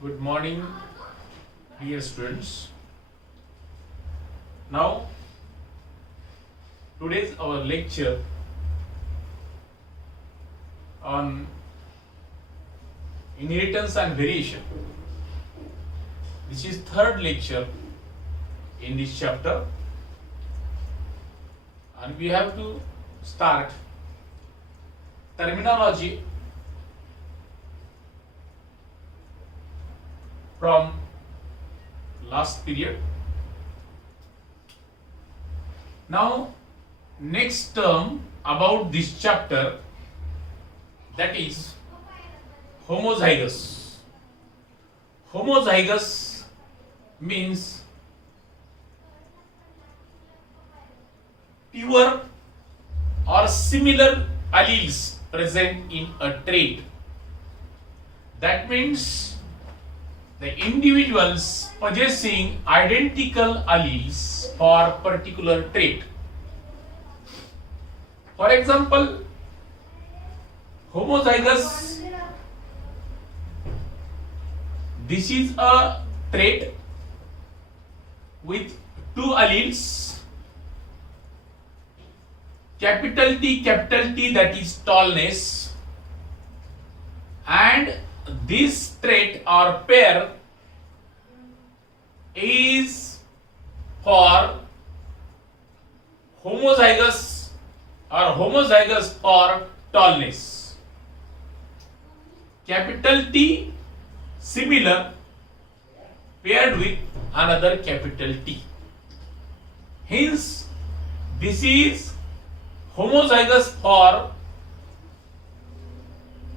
Good morning, dear students. Now, today's our lecture on inheritance and variation. This is third lecture in this chapter, and we have to start terminology from last period. Now, next term about this chapter, that is homozygous. Homozygous means pure or similar alleles present in a trait. That means the individuals possessing identical alleles for particular trait. For example, homozygous, this is a trait with two alleles, capital T, that is tallness, and this trait or pair is for homozygous or homozygous for tallness. Capital T similar paired with another capital T. Hence, this is homozygous for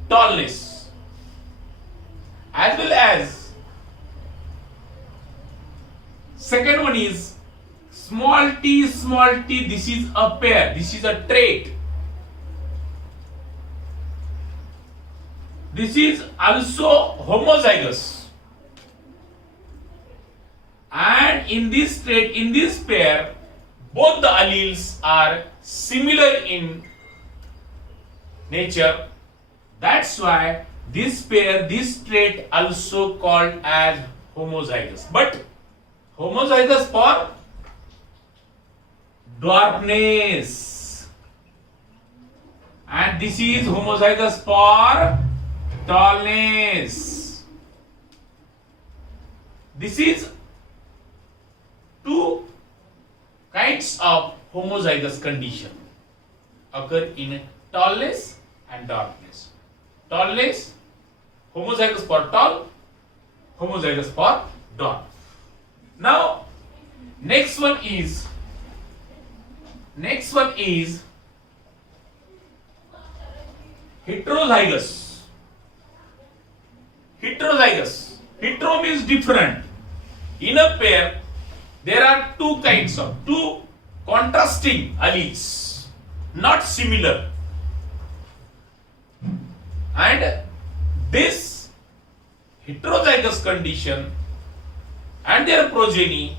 tallness. As well as second one is small t, this is a pair, this is a trait. This is also homozygous, and in this trait, in this pair, both the alleles are similar in nature. That's why this pair, this trait also called as homozygous. But homozygous for dwarfness, and this is homozygous for tallness. This is two kinds of homozygous condition occur in tallness and darkness. Tallness, homozygous for tall, homozygous for dark. Now, next one is heterozygous. Hetero means different. In a pair, there are two contrasting alleles, not similar. And this heterozygous condition and their progeny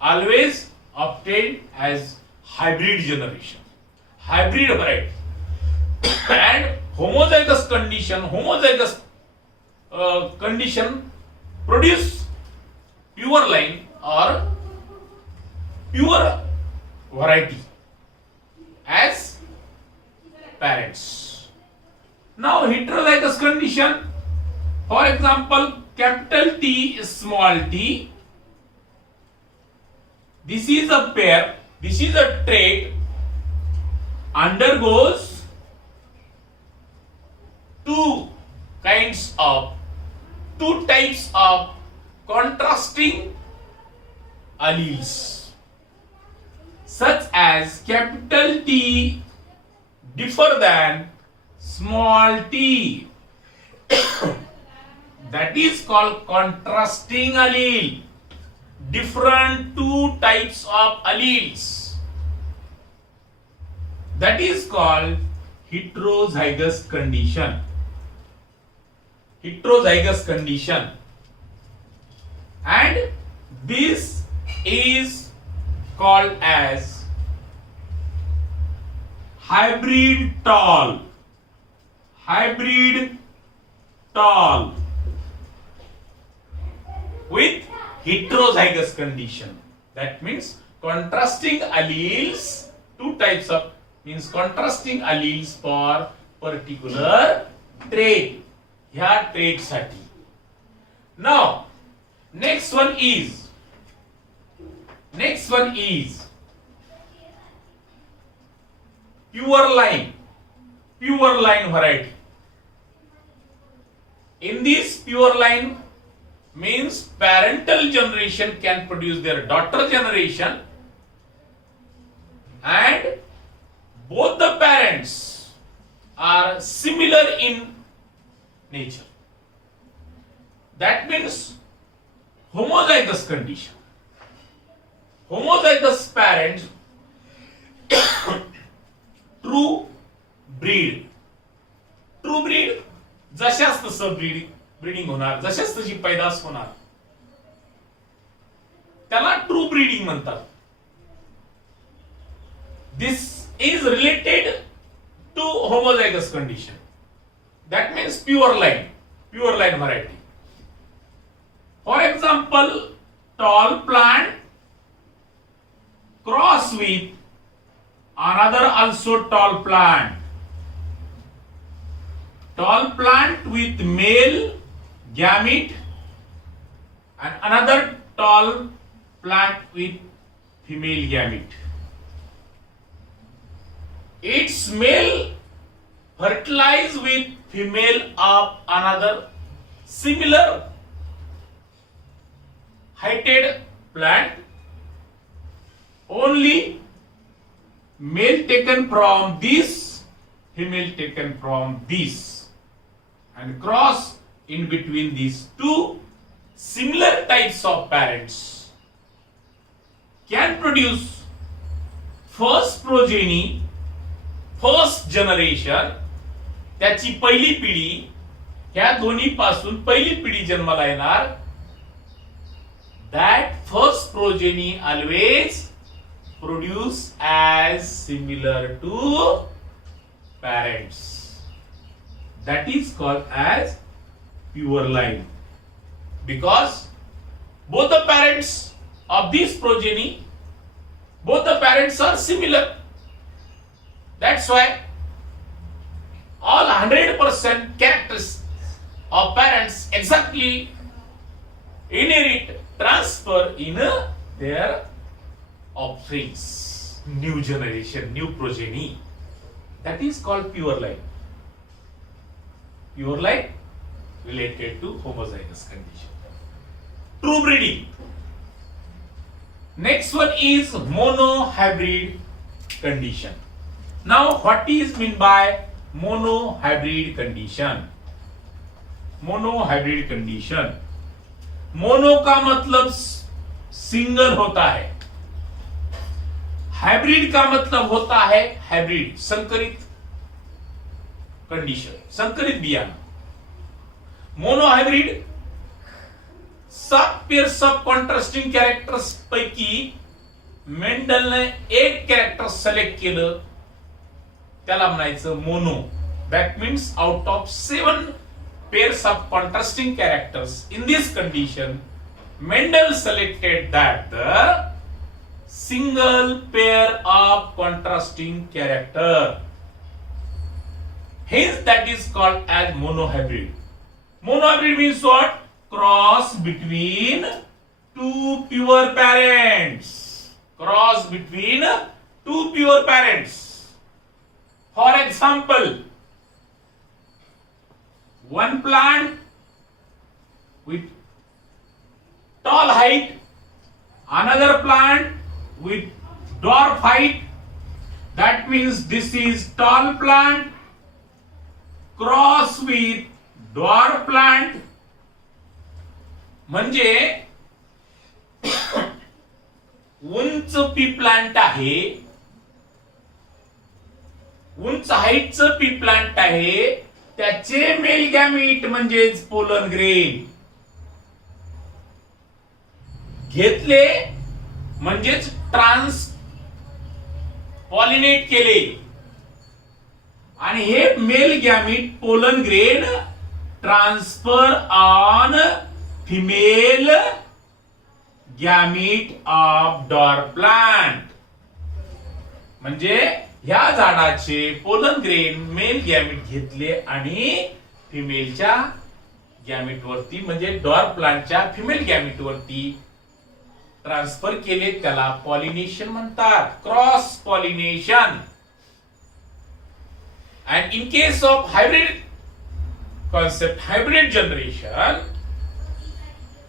always obtained as hybrid generation, hybrid variety. And homozygous condition produce pure line or pure variety as parents. Now, heterozygous condition, for example, capital T, small t, this is a pair, this is a trait, undergoes two types of contrasting alleles, such as capital T differ than small t. That is called contrasting allele. Different two types of alleles. That is called heterozygous condition. And this is called as hybrid tall. with heterozygous condition. That means contrasting alleles, two types of means contrasting alleles for particular trait. ह्या trait साठी. Now next one is pure line variety. In this pure line means parental generation can produce their daughter generation, and both the parents are similar in nature. That means homozygous condition. Homozygous parents true breed जशाच तसं breeding होणार, जशाच तशी पैदास होणार, त्याला true breeding म्हणतात. This is related to homozygous condition. That means pure line variety. For example, tall plant cross with another also tall plant. Tall plant with male gamete and another tall plant with female gamete. Its male fertilize with female of another similar heighted plant. Only male taken from this, female taken from this, and cross in between these two similar types of parents can produce first progeny, first generation. त्याची पहिली पिढी, ह्या दोन्ही पासून पहिली पिढी जन्माला येणार. That first progeny always produce as similar to parents. That is called as pure line, because both the parents of this progeny, both the parents are similar. That's why all 100% characters of parents exactly inherit, transfer in their offsprings, new generation, new progeny. That is called pure line. Pure line related to homozygous condition. True breeding. Next one is monohybrid condition. Now what is mean by monohybrid condition? Monohybrid condition, mono का मतलब single होता है, hybrid का मतलब होता है hybrid, संकरित condition, संकरित बियाणं. Monohybrid 7 pairs of contrasting characters पैकी मेंडलने एक कॅरेक्टर सिलेक्ट केलं, त्याला म्हणायचं mono. That means out of 7 pairs of contrasting characters in this condition, Mendel selected that the single pair of contrasting character, hence that is called as monohybrid. Monohybrid means what? Cross between two pure parents. Cross between two pure parents. For example, one plant with tall height, another plant with dwarf height. That means this is tall plant cross with dwarf plant. म्हणजे उंच P plant आहे, उंच हाईटचं P plant आहे, त्याचे mail गॅमीट म्हणजेच pollen grain घेतले, म्हणजेच trans pollinate केले, आणि हे male gamete pollen grain transfer on female gamete of dwarf plant. म्हणजे ह्या झाडाचे पोलन ग्रेन मेल गॅमीट घेतले आणि फिमेलच्या गॅमीट वरती म्हणजे डॉर प्लांटच्या फिमेल गॅमीट वरती ट्रान्सफर केले, त्याला पॉलिनेशन म्हणतात, cross pollination. And in case of hybrid generation,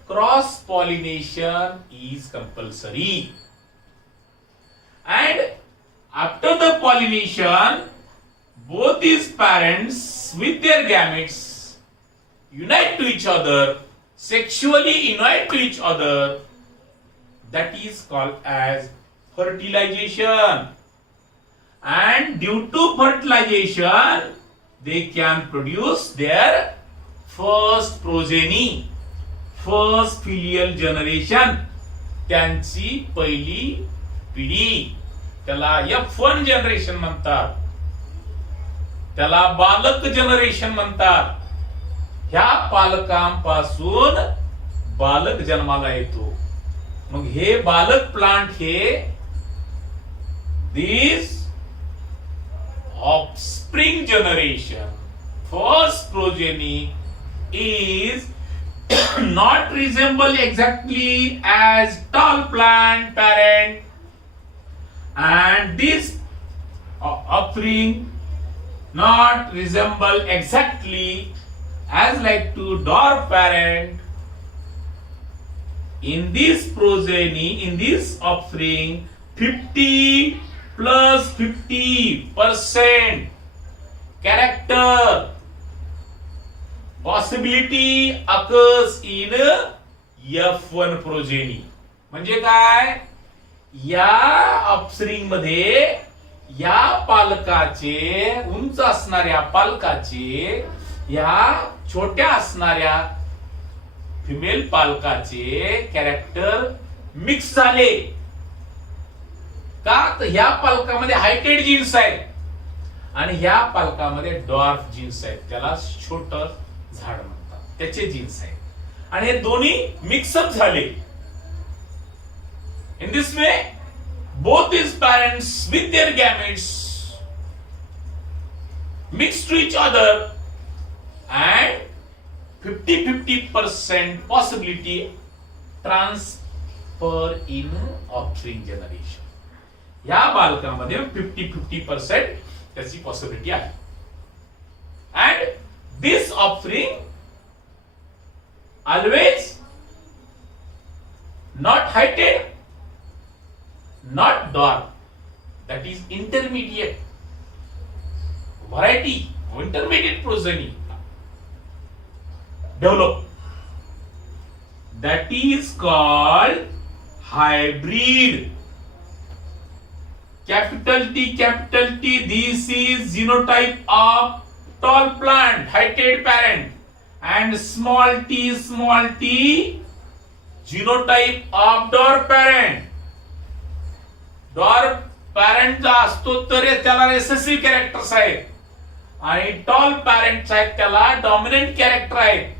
cross pollination is compulsory. And after the pollination, both these parents with their gametes unite to each other, sexually unite to each other. That is called as fertilization. And due to fertilization, they can produce their first progeny, first filial generation. त्यांची पहिली पिढी, त्याला F1 generation म्हणतात, त्याला बालक generation म्हणतात. ह्या पालकांपासून बालक जन्माला येतो. मग हे बालक प्लांट हे this offspring generation, first progeny is not resemble exactly as tall plant parent, and this offspring not resemble exactly as like to dwarf parent. In this progeny, in this offspring, 50 plus 50% character possibility occurs in F1 progeny. म्हणजे काय, या offspring मध्ये या पालकाचे, उंच असणाऱ्या पालकाचे या छोट्या असणाऱ्या फिमेल पालकाचे कॅरेक्टर मिक्स झाले. का, तर ह्या पालकामध्ये हायटेड जीन्स आहेत आणि ह्या पालकामध्ये डॉर्फ जीन्स आहेत, त्याला छोट झाड म्हणतात, त्याचे जीन्स आहेत, आणि हे दोन्ही मिक्सअप झाले. In this way both these parents with their gametes mix to each other and 50-50% possibility transfer in offspring generation. या बालकामध्ये 50-50% त्याची पॉसिबिलिटी आहे. And this offspring always not heighted, not dark, that is intermediate variety, intermediate progeny develop. That is called hybrid. Capital T, this is genotype of tall plant, heighted parent, and small t, genotype of dwarf parent. Dwarf parent जो असतो तर त्याला recessive characters आहेत आणि toll parents आहेत त्याला dominant character आहेत.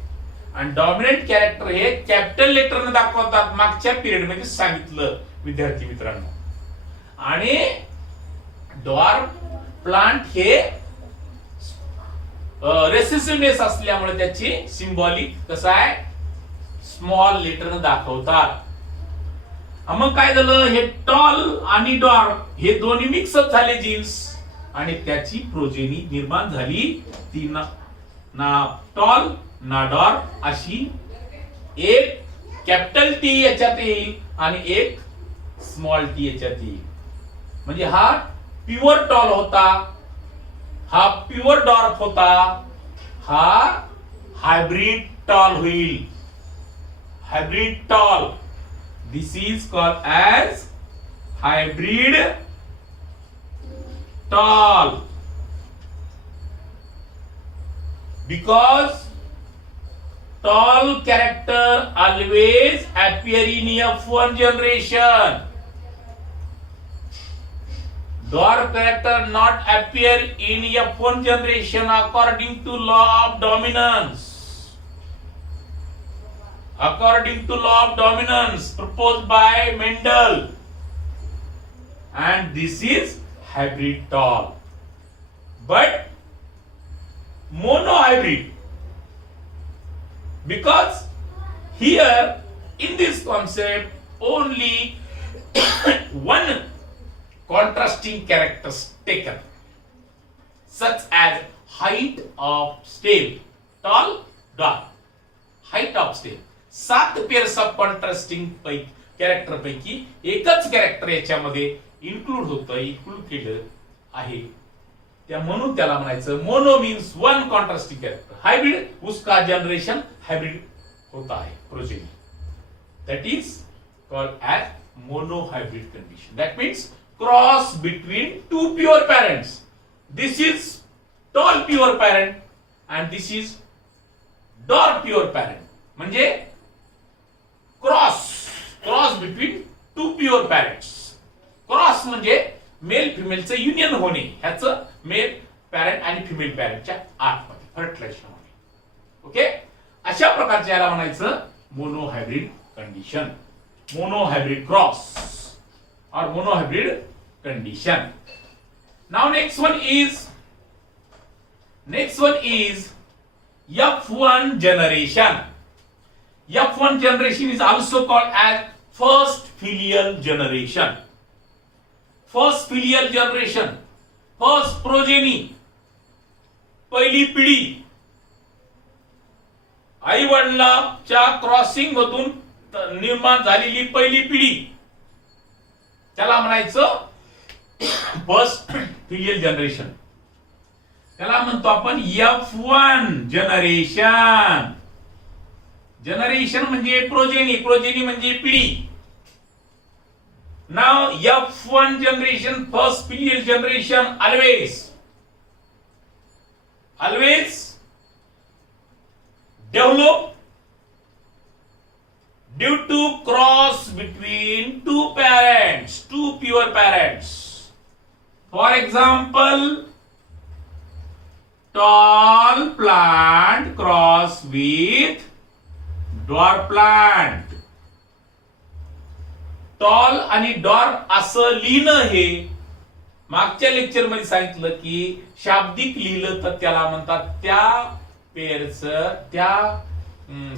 आणि डॉमिनंट कॅरेक्टर हे कॅपिटल लेटरने दाखवतात, मागच्या पिरियड मध्ये सांगितलं विद्यार्थी मित्रांनो. आणि डॉर्फ प्लांट हे रेसेसिव्हनेस असल्यामुळे त्याची सिंबॉलिक कसं आहे, स्मॉल लेटरने दाखवतात. मग काय झालं, हे टॉल आणि डॉर्फ हे दोन्ही मिक्सअप झाले जीन्स आणि त्याची प्रोजेनी निर्माण झाली. ती ना टॉल ना डॉर्फ अशी एक कॅपिटल टी याच्यात येईल आणि एक स्मॉल टी याच्यात येईल. म्हणजे हा प्युअर टॉल होता, हा प्युअर डॉर्फ होता, हा हायब्रिड टॉल होईल. Hybrid tall, this is called as hybrid tall, because tall character always appear in F1 generation, dwarf character not appear in F1 generation according to law of dominance. according to law of dominance proposed by Mendel, and this is hybrid tall. But monohybrid, because here in this concept only one contrasting characters taken, such as height of stem, tall, dark, height of stem. 7 pairs of contrasting character पैकी एकच character याच्यामध्ये include केलं आहे, त्या म्हणून त्याला म्हणायचं mono means one contrasting character. Hybrid उसका जनरेशन हायब्रिड होता है progeny, that is called as monohybrid condition. That means cross between two pure parents. This is tall pure parent and this is dark pure parent. म्हणजे cross between two pure parents. Cross म्हणजे mail फिमेलचं union होणे, ह्याचं mail parent आणि female पॅरेंटच्या आतमध्ये fertilisation होणे. Okay, अशा प्रकारच्या याला म्हणायचं मोनोहायब्रिड कंडिशन, मोनोहायब्रिड क्रॉस और monohybrid condition. Now next one is F1 generation. F1 generation is also called as first filial generation. First filial generation, first progeny, पहिली पिढी, आई वडिलांच्या क्रॉसिंग मधून निर्माण झालेली पहिली पिढी, त्याला म्हणायचं फर्स्ट फिलियल जनरेशन. त्याला म्हणतो आपण F1 जनरेशन. जनरेशन म्हणजे प्रोजेनी म्हणजे पिढी. Now F1 generation, first filial generation, always develop due to cross between two parents, two pure parents. For example, tall plant cross with dwarf plant. Tall आणि dwarf असं लिहिणं हे मागच्या lecture मध्ये सांगितलं की शाब्दिक लिहिलं तर त्याला म्हणतात त्या पेअरचं, त्या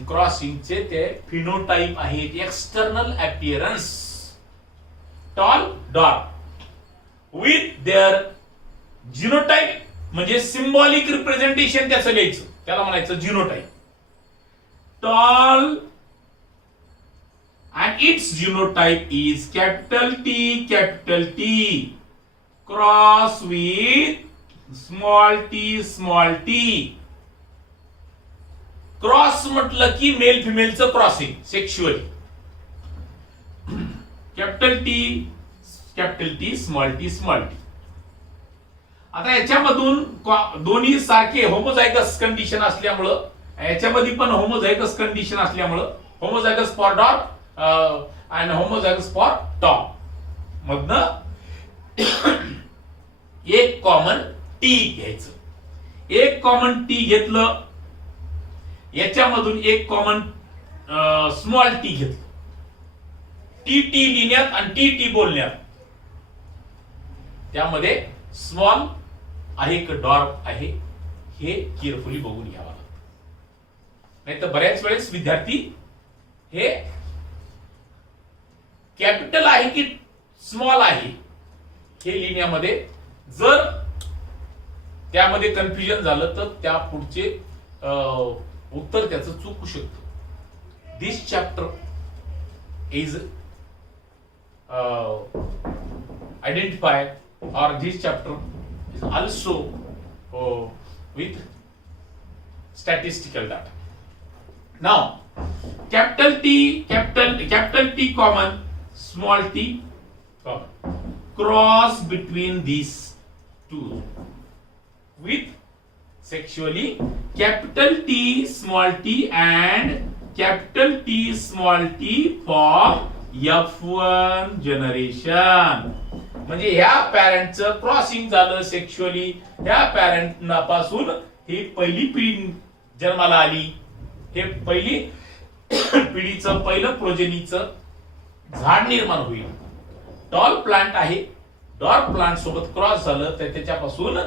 क्रॉसिंगचे ते फिनोटाइप आहेत, external appearance. Tall dwarf with their genotype म्हणजे सिंबॉलिक रिप्रेझेंटेशन त्याचं लिहायचं, त्याला म्हणायचं genotype. Tall and its genotype is capital T cross with small t. Cross म्हटलं की मेल फिमेलचं crossing sexually. Capital T small T. आता याच्यामधून दोन्ही सारखे होमोझायगस कंडिशन असल्यामुळं, याच्यामध्ये पण होमोझायगस कंडिशन असल्यामुळं होमोझायगस फॉर डॉट and homozygous for top मधनं एक कॉमन टी घ्यायचं. एक कॉमन टी घेतलं, याच्यामधून एक कॉमन स्मॉल टी घेतलं. टी लिहिण्यात आणि टी बोलण्यात त्यामध्ये स्मॉल आहे का डॉर्फ आहे हे केअरफुली बघून घ्यावं लागतं. नाही तर बऱ्याच वेळेस विद्यार्थी हे कॅपिटल आहे की स्मॉल आहे हे लिहिण्यामध्ये जर त्यामध्ये कन्फ्युजन झालं तर त्या पुढचे उत्तर त्याचं चुकू शकतं. This chapter is identify or this chapter is also with statistical data. Now capital T common, small t common, cross between these two with sexually capital T small t and capital T small t for F1 generation. म्हणजे ह्या पॅरेंटचं crossing झालं sexually, ह्या parent पासून ही पहिली पिढी जन्माला आली, हे पहिली पिढीचं पहिलं प्रोजेनीचं झाड निर्माण होईल. टॉल प्लांट आहे, डॉर्फ प्लांट सोबत क्रॉस झालं तर त्याच्यापासून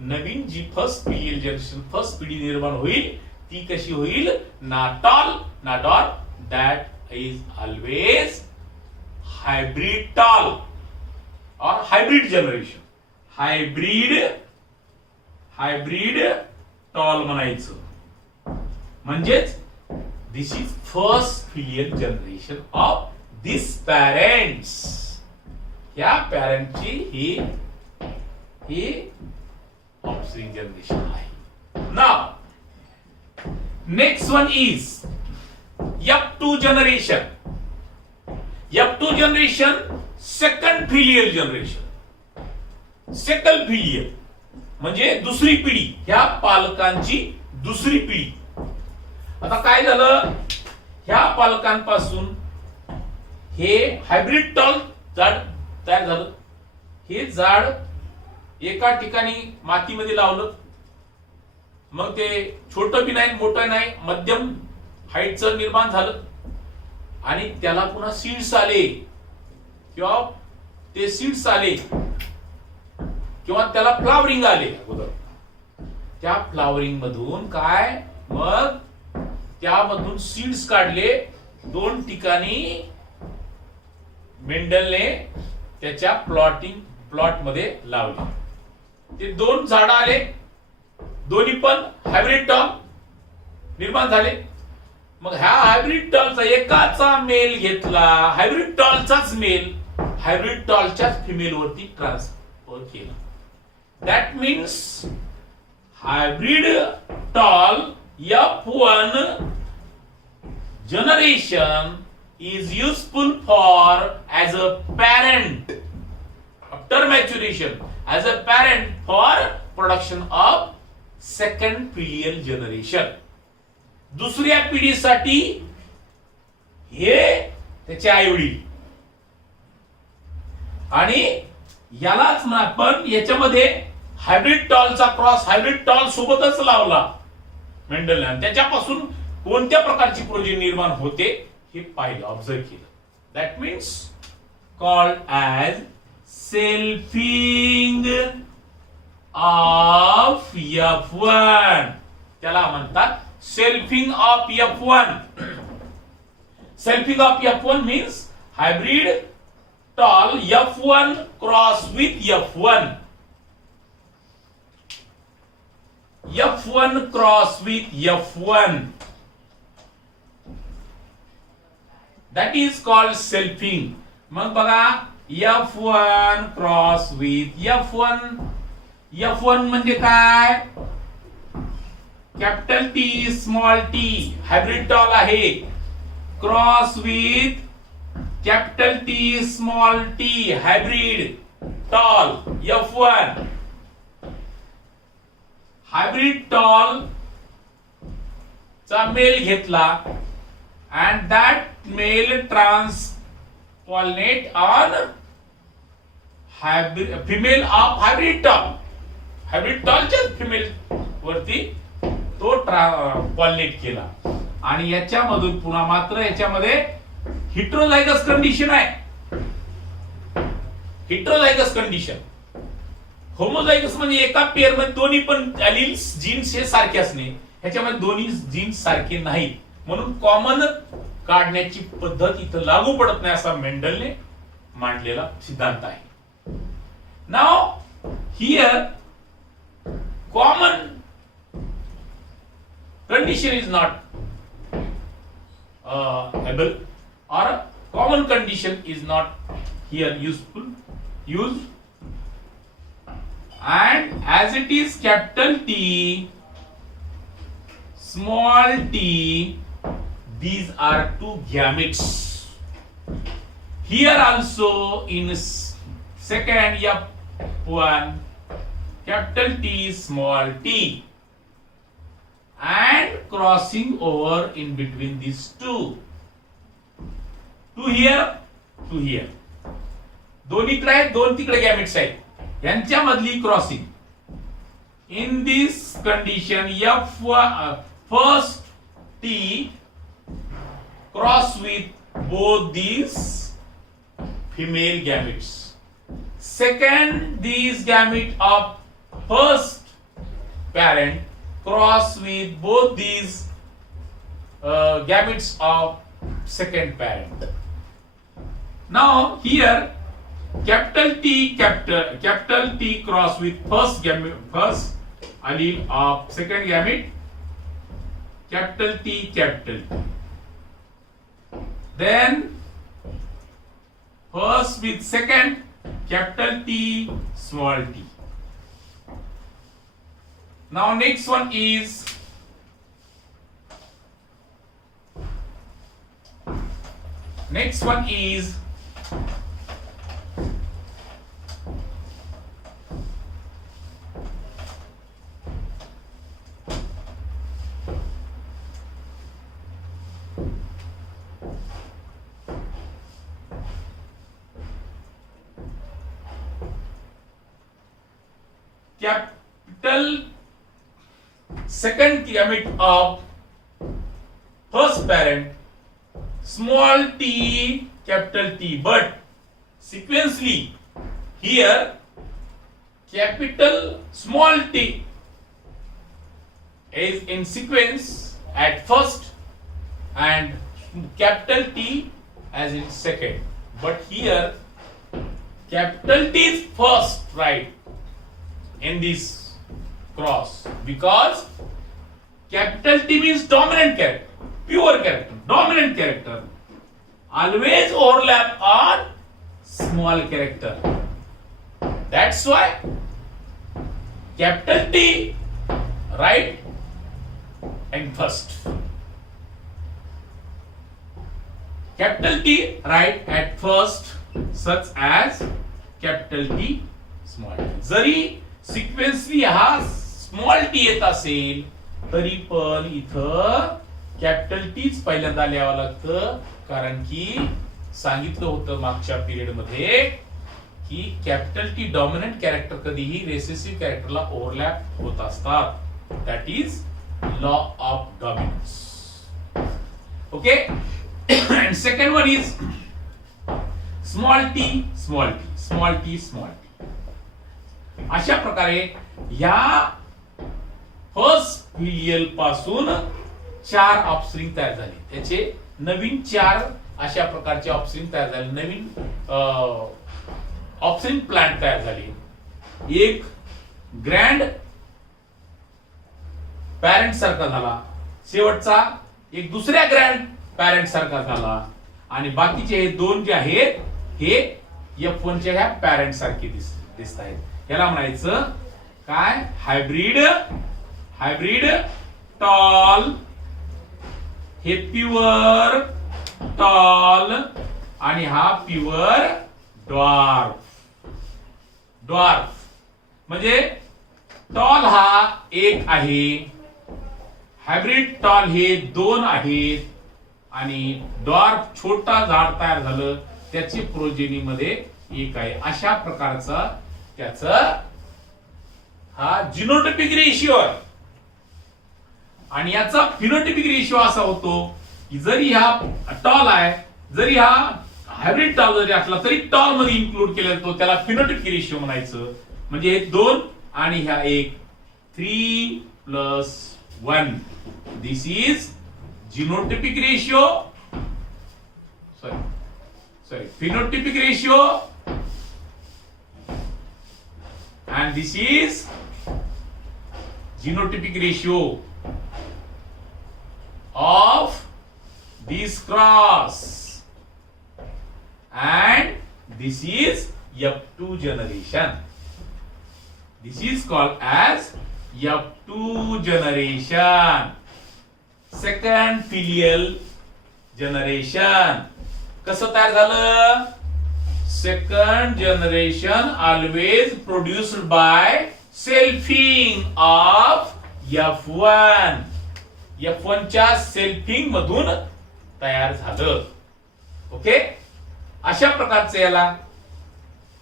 नवीन जी फर्स्ट पिढी जनरेशन, फर्स्ट पिढी निर्माण होईल ती कशी होईल? ना टॉल ना dwarf, that is always hybrid tall और हायब्रिड जनरेशन. हायब्रिड टॉल म्हणायचं. म्हणजेच this is first filial generation of this parents. या पॅरेंटची ही ऑफस्प्रिंग जनरेशन आहे. Now next one is F2 generation. F2 generation second filial generation. Second filial म्हणजे दुसरी पिढी, ह्या पालकांची दुसरी पिढी. आता काय झालं? ह्या पालकांपासून हे हायब्रिड टॉल झाड तयार झालं. हे झाड एका ठिकाणी मातीमध्ये लावलं, मग ते छोटं बी नाही मोठं नाही मध्यम हाईटचं निर्माण झालं आणि त्याला पुन्हा सीड्स आले किंवा ते सीड्स आले किंवा त्याला फ्लावरिंग आले. अगोदर त्या फ्लावरिंग मधून काय, मग त्यामधून सीड्स काढले. 2 ठिकाणी मेंडलने त्याच्या प्लॉट मध्ये लावले. ते 2 झाड आले, दोन्ही पण हायब्रिड टॉल निर्माण झाले. मग ह्या हायब्रिड टॉलचा एकाचा मेल घेतला, हायब्रिड टॉलचाच मेल हायब्रिड टॉलच्याच फिमेल वरती ट्रान्सफर केला. That means hybrid tall F1 generation is useful for as a parent after maturation, as a parent for production of second filial generation. दुसऱ्या पिढीसाठी हे त्याचे आई वडील. आणि यालाच आपण याच्यामध्ये हायब्रिड टॉलचा क्रॉस हायब्रिड टॉल सोबतच लावला मेंडलने. त्याच्यापासून कोणत्या प्रकारची प्रोजेनी निर्माण होते हे पाहिलं, ऑब्झर्व केलं. That means called as selfing of F1. त्याला म्हणतात selfing of F1. Selfing of F1 means hybrid tall F1 cross with F1. F1 cross with F1. That is called selfing. मग बघा F1 cross with F1. F1 म्हणजे काय? Capital T small t hybrid tall आहे. Cross with capital T small t hybrid tall F1. Hybrid tall चा male घेतला and that male transpollinate on female of hybrid tall. Hybrid टॉलच्या female वरती तो pollinate केला. आणि याच्यामधून पुन्हा मात्र याच्यामध्ये हिट्रोझायगस कंडिशन आहे. हिट्रोझायगस कंडिशन. होमोझायगस म्हणजे एका पेअर मध्ये दोन्ही पण एलिल्स जीन्स हे सारखे असणे. ह्याच्यामध्ये दोन्ही जीन्स सारखे नाहीत, म्हणून कॉमन काढण्याची पद्धत इथं लागू पडत नाही असा मेंडलने मांडलेला सिद्धांत आहे. Now here common condition is not able or common condition is not here used. And as it is capital T small t, these are two gametes. Here also in second F1 capital T small t and crossing over in between these two here to here. दोन इकडे आहेत, दोन तिकडे gametes आहेत, यांच्यामधली crossing. In this condition F1 first T cross with both these female gametes. Second, these gametes of first parent cross with both these gametes of second parent. Now here capital T cross with first allele of second gamete, capital T. Then first with second, capital T, small t. Now next one is capital second gamete of first parent, small t, capital T, but sequentially here capital small t is in sequence at first and capital T as in second, but here capital T is first, right, in this cross, because capital T means dominant character, pure character, dominant character, always overlap on small character. That's why capital T right and first, capital T right at first, such as capital T small t. Zari sequentially हा small T येत असेल तरी पण इथं capital teach पहिल्यांदा लिहावं लागतं, कारण की सांगितलं होतं मागच्या पिरियड मध्ये की कॅपिटल टी डॉमिनंट कॅरेक्टर कधीही रेसेसिव्ह कॅरेक्टरला ओव्हरलॅप होत असतात. That is law of dominance. Okay. And second one is small T. अशा प्रकारे या फर्स्ट फिलियल पासून 4 ऑफस्प्रिंग तयार झाले. त्याचे नवीन 4 अशा प्रकारचे ऑफस्प्रिंग तयार झाले, नवीन ऑफस्प्रिंग प्लांट तयार झाले. एक ग्रँड पॅरेंट सारखा झाला, शेवटचा एक दुसऱ्या ग्रँड पॅरेंट सारखा झाला, आणि बाकीचे हे 2 जे आहेत हे F1 च्या ह्या पॅरेंट सारखे दिसत आहेत. याला म्हणायचं काय? Hybrid tall. हे प्युअर टॉल आणि हा प्युअर ड्वार्फ. म्हणजे टॉल हा 1 आहे, हायब्रिड टॉल हे 2 आहेत, आणि ड्वार्फ छोटा झाड तयार झालं त्याची प्रोजेनी मध्ये 1 आहे. अशा प्रकारचा त्याचा हा जिनोटाइपिक रेशिओ आहे. आणि याचा फिनोटाइपिक रेशिओ असा होतो की जरी हा टॉल आहे, जरी हा हायब्रिड टॉल जरी असला तरी टॉल मध्ये इन्क्लूड केला जातो, त्याला फिनोटाइपिक रेशिओ म्हणायचं. म्हणजे हे 2 आणि ह्या 1, 3 + 1. This is genotypic ratio, sorry phenotypic ratio, and this is genotypic ratio of this cross, and this is F2 generation. This is called as F2 generation, second filial generation. कसं तयार झालं? Second generation always produced by selfing of F1. F1 च्या selfing मधून तयार झालं. Okay. अशा प्रकारचे याला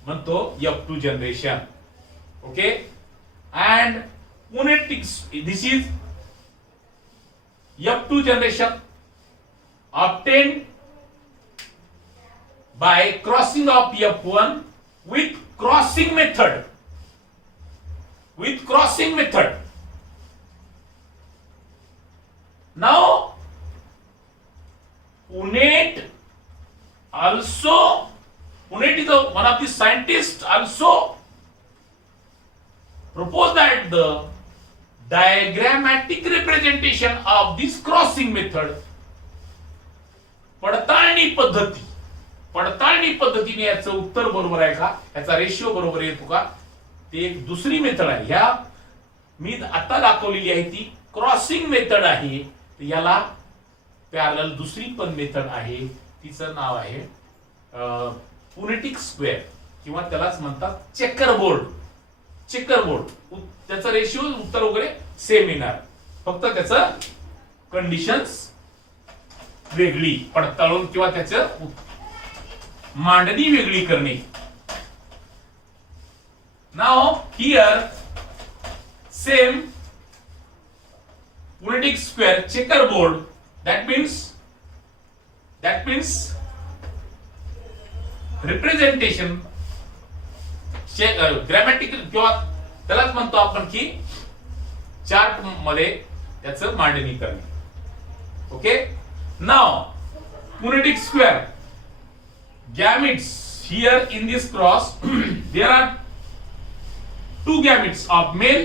म्हणतो F2 generation. Okay. And phonetics, this is F2 generation obtained by crossing of F1 with crossing method. With crossing method. Now, Punnett is one of the scientists also proposed that the diagrammatic representation of this crossing method पडताळणी पद्धतीने याचं उत्तर बरोबर आहे का, याचा ratio बरोबर येतो का, ते एक दुसरी मेथड आहे. ह्या मी आता दाखवलेली आहे ती क्रॉसिंग मेथड आहे. याला पॅरलल दुसरी पण मेथड आहे, तिचं नाव आहे फोनेटिक स्क्वेअर किंवा त्यालाच म्हणतात चेकरबोर्ड. त्याचा रेशिओ उत्तर वगैरे सेम येणार, फक्त त्याचं कंडिशन्स वेगळी पडताळून किंवा त्याचं मांडणी वेगळी करणे. Now here same phonetic square chequerboard, that means representation grammatical किंवा त्यालाच म्हणतो आपण की चार्ट मध्ये त्याचं मांडणी करणे. Okay, now phonetic square gametes here in this cross there are 2 gametes of male,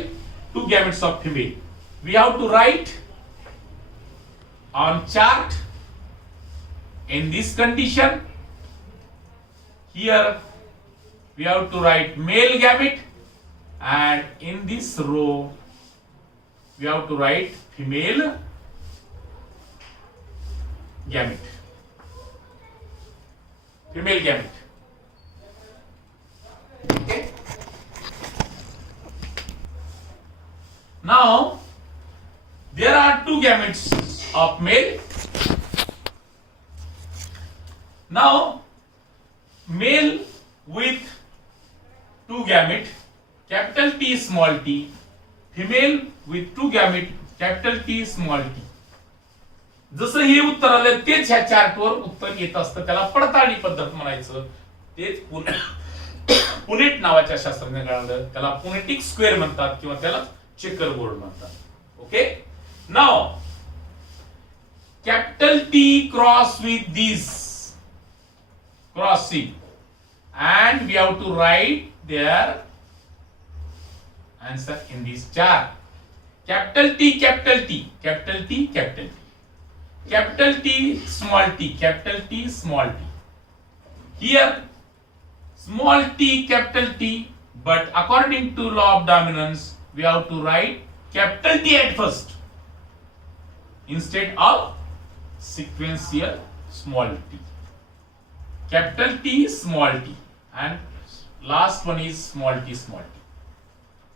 2 gametes of female. We have to write on chart in this condition. Here we have to write male gamete, and in this row we have to write female gamete. Female gamete. Okay. Now there are 2 gametes of male. Now male with 2 gamete, capital T small t, female with 2 gamete, capital T small t. जसं हे उत्तर आलं तेच ह्या चार्टवर उत्तर येत असतं, त्याला पडताळणी पद्धत म्हणायचं. तेच पुनेट नावाच्या शास्त्रज्ञाने काढलं, त्याला फोनेटिक स्क्वेअर म्हणतात किंवा त्याला चेकरबोर्ड म्हणतात. Okay, now capital T cross with this crossing and we have to write their answer in this chart. Capital T, capital T, capital T, capital T, capital T, small t, capital T, small t. Here small t, capital T, but according to law of dominance we have to write capital T at first instead of sequential small t. Capital T, small t, and last one is small t, small t.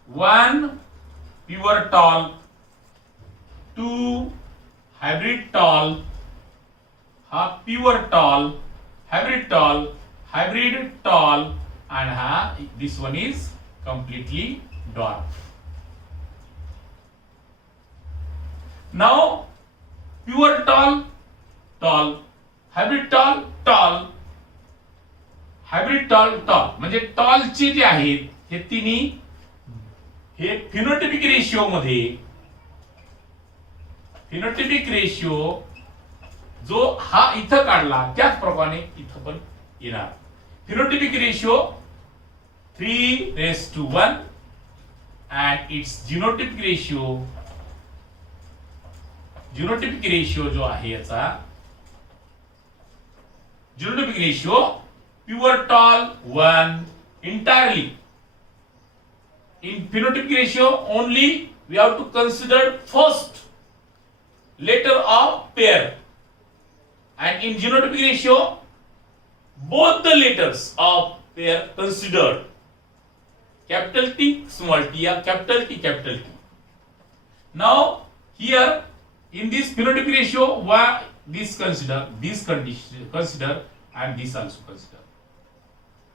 1 pure tall, 2 hybrid tall, half pure tall, hybrid tall, hybrid tall, and this one is completely dwarf. Now pure tall, tall, hybrid tall, tall, hybrid tall म्हणजे टॉलचे जे आहेत हे तिन्ही हे phenotypic ratio जो हा इथं काढला त्याचप्रमाणे इथं पण येणार. Phenotypic ratio 3:1 and its genotypic ratio जो आहे याचा genotypic ratio pure tall 1 entirely. In phenotypic ratio only we have to consider first letter of pair, and in genotypic ratio both the letters of pair considered, capital T, small t, or capital T, capital T. Now here in this phenotypic ratio this consider, this condition consider, and this also consider.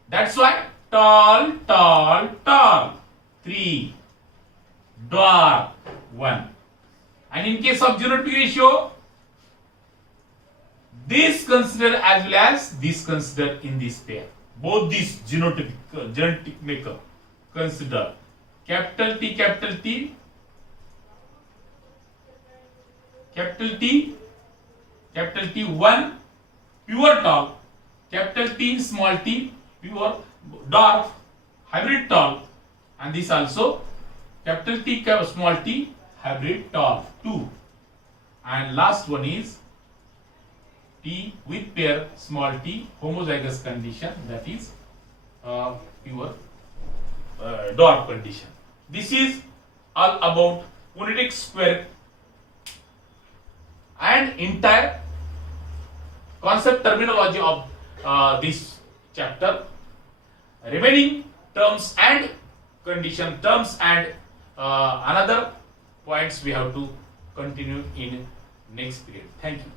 That's why tall, tall, tall 3, dwarf 1. And in case of genotypic ratio, this considered as well as this considered in this pair. Both these genetic makeup consider capital T, capital T, capital T, capital T, one pure tall, capital T, small t, pure dwarf, hybrid tall, and this also capital T, small t, hybrid tall, 2. And last one is T with pair small t, homozygous condition, that is pure dwarf condition. This is all about Punnett square and entire concept terminology of this chapter. Remaining terms and condition terms and another points we have to continue in next period. Thank you.